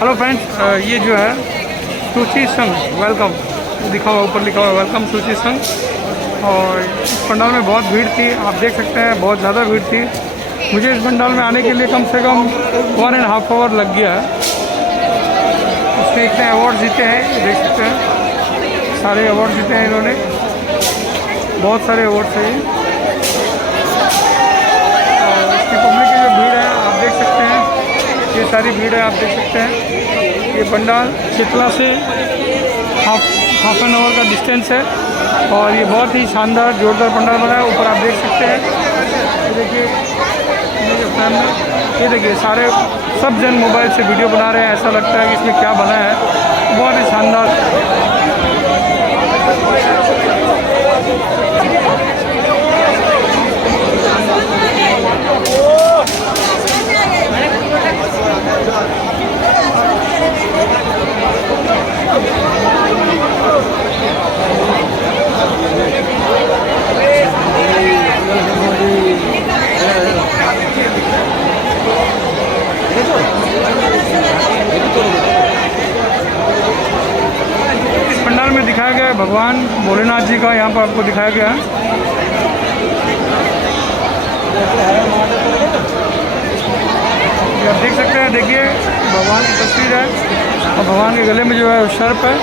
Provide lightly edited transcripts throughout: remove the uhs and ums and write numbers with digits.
Hello friends, ये जो है सूची संघ वेलकम लिखा हुआ, ऊपर लिखा हुआ वेलकम सूची संघ। और इस पंडाल में बहुत भीड़ थी, आप देख सकते हैं बहुत ज़्यादा भीड़ थी। मुझे इस पंडाल में आने के लिए कम से कम 1.5 आवर लग गया है। उसने इतने अवार्ड जीते हैं, देख सकते हैं सारे अवार्ड जीते हैं इन्होंने, बहुत सारे अवार्ड्स हैं। और इसकी पब्लिक की जो भीड़ है आप देख सकते हैं, ये सारी भीड़ है आप देख सकते हैं। ये पंडाल चितला से हाफ एन आवर का डिस्टेंस है और ये बहुत ही शानदार जोरदार पंडाल बना है। ऊपर आप देख सकते हैं, ये देखिए ये देखिए सारे सब जन मोबाइल से वीडियो बना रहे हैं। ऐसा लगता है कि इसमें क्या बना है, बहुत ही शानदार। इस पंडाल में दिखाया गया है भगवान भोलेनाथ जी का, यहाँ पर आपको दिखाया गया है। आप देख सकते हैं, देखिए भगवान की तस्वीर है और भगवान के गले में जो है सर्प है।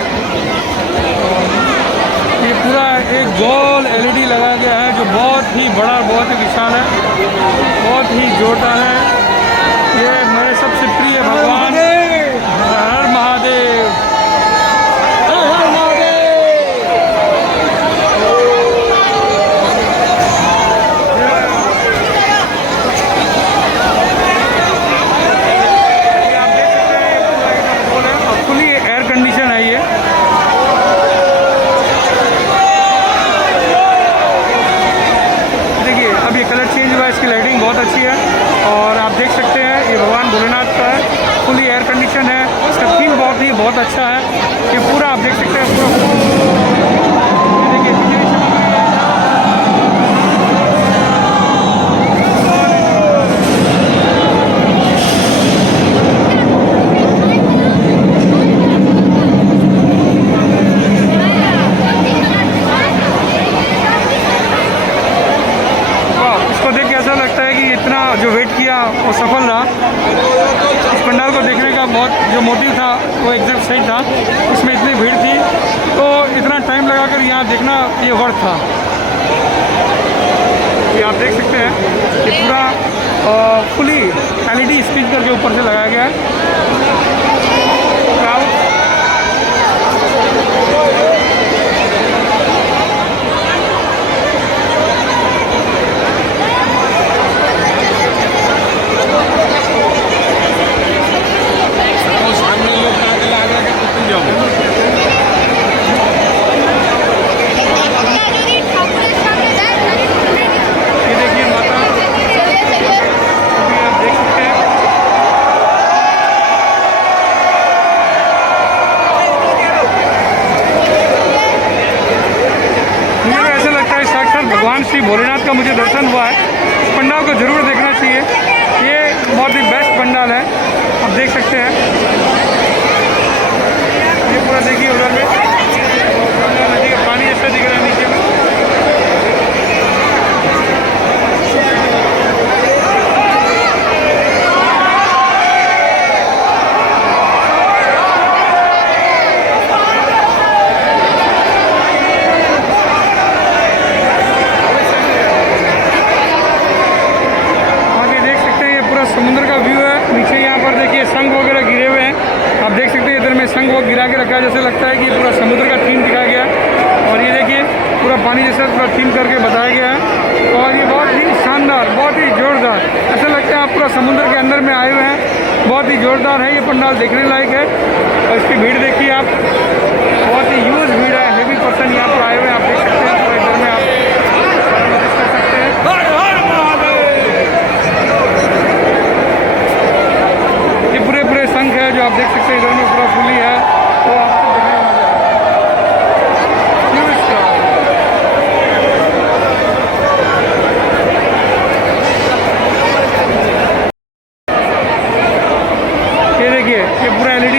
ये पूरा एक गोल LED लगाया गया है जो बहुत ही बड़ा, बहुत ही विशाल है, बहुत ही जोरदार है। ये मेरे सबसे प्रिय भगवान हर हर महादेव, हर हर महादेव। आप देख सकते हैं पूरा एकदम गोल है और फुली एयर कंडीशन है ये। देखिए अब ये कलर चेंज हुआ है, इसकी लाइटिंग बहुत अच्छी है और आप देख सकते हैं ये भगवान भोलेनाथ का है, फुली एयर कंडीशन है। इसका थीम बहुत अच्छा है। ये पूरा आप देख सकते हैं, पूरा देखिए बिजली चमक रही है। इसको देख के ऐसा लगता है कि इतना जो वेट किया वो सफल रहा। इस पंडाल को देखने का बहुत जो मोटिव था वो एग्जैक्ट सही था। इसमें इतनी भीड़ थी तो इतना टाइम लगाकर यहाँ देखना ये वर्थ था। ये आप देख सकते हैं ये पूरा फुली LED स्क्रीन करके ऊपर से लगाया गया है। भगवान श्री भोलेनाथ का मुझे दर्शन हुआ है। इस पंडाल को जरूर देखना चाहिए, ये बहुत ही बेस्ट पंडाल है। आप देख सकते हैं ये पूरा देखिए उधर में नदी का पानी ऐसा दिख रहा है नीचे में। समुद्र का व्यू है, नीचे यहाँ पर देखिए शंख वगैरह गिरे हुए हैं। आप देख सकते हैं इधर में शंख वो गिरा के रखा है, जैसे लगता है कि पूरा समुद्र का थीम दिखाया गया है। और ये देखिए पूरा पानी जैसा पूरा थीम करके बताया गया है और ये बहुत ही शानदार, बहुत ही जोरदार, ऐसा लगता है आप पूरा समुद्र के अंदर में आए हुए हैं। बहुत ही जोरदार है ये पंडाल, देखने लायक है। और इसकी भीड़ देखिए आप, बहुत ही ह्यूज भीड़ है, हेवी पर्सन यहाँ पर आए हुए हैं। आप देख सकते हैं पूरा इधर में आप नोटिस कर सकते हैं। ये पूरे शंख है जो आप देख सकते हैं इधर में पूरा फुली है, तो आपको देखने में मजा आएगा। ये देखिए ये पूरा LED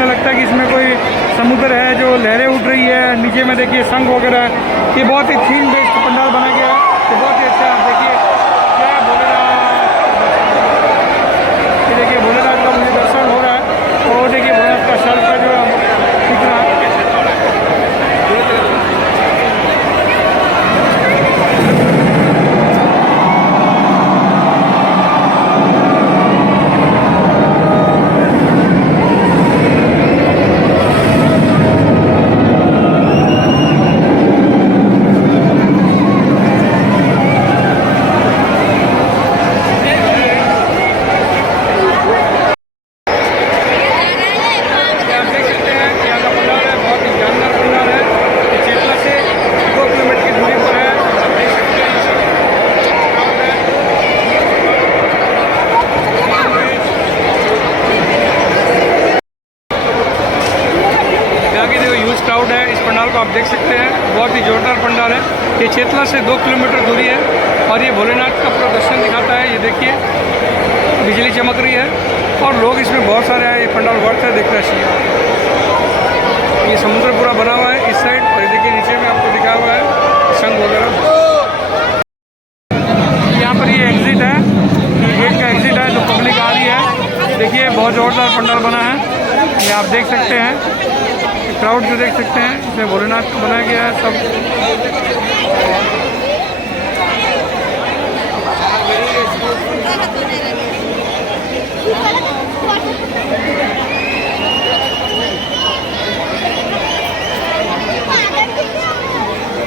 ऐसा लगता है कि इसमें कोई समुद्र है जो लहरें उठ रही है। नीचे में देखिए शंख वगैरह है। ये बहुत ही थीम बेस्ड पंडाल बना गया है, ये बहुत ही अच्छा है। देखिए क्या भोलेनाथ, ये देखिए भोलेनाथ का मुझे दर्शन हो रहा है। और देखिए भोलेनाथ का शर्ट का जो दिख रहा है। क्राउड है। इस पंडाल को आप देख सकते हैं, बहुत ही जोरदार पंडाल है। ये चेतला से 2 किलोमीटर दूरी है और ये भोलेनाथ का पूरा दर्शन दिखाता है। ये देखिए बिजली चमक रही है और लोग इसमें बहुत सारे हैं। ये पंडाल वर्थ है देखना चाहिए। ये समुद्र पूरा बना हुआ है इस साइड और ये देखिए नीचे में आपको दिखा हुआ है शंख वगैरह। यहाँ पर ये एग्जिट है, ये गेट का एग्जिट है, जो पब्लिक आ रही है। देखिए बहुत जोरदार पंडाल बना है, ये आप देख सकते हैं। क्राउड जो देख सकते हैं इसमें भोलेनाथ को बनाया गया है सब।